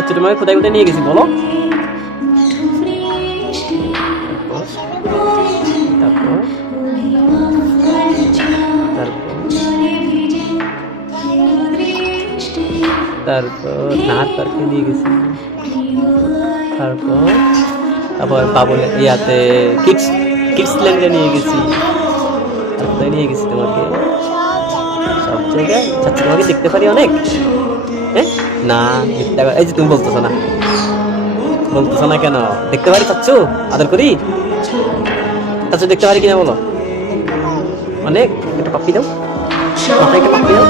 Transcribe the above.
চাচ্চু তোমাকে কোথায় কোথায় নিয়ে গেছি বলো? তারপর তারপর নাহার পার্কে নিয়ে গেছি। তারপর তারপর বাবুল ইয়াতে কিডস কিডস ল্যান্ডে নিয়ে গেছি। আর কোথায় নিয়ে গেছি তোমাকে? সব জায়গায় চাচ্চু তোমাকে দেখতে পারি অনেক। হ্যাঁ না মিথ্যা এই যে তুমি বলতেছো না, বলতেছো না কেন? দেখতে পারি চাচ্চু, আদর করি চাচ্চু, দেখতে পারি কিনা বলো? অনেক। একটা পাপ্পি দাও, মাথায় একটা পাপ্পি দাও।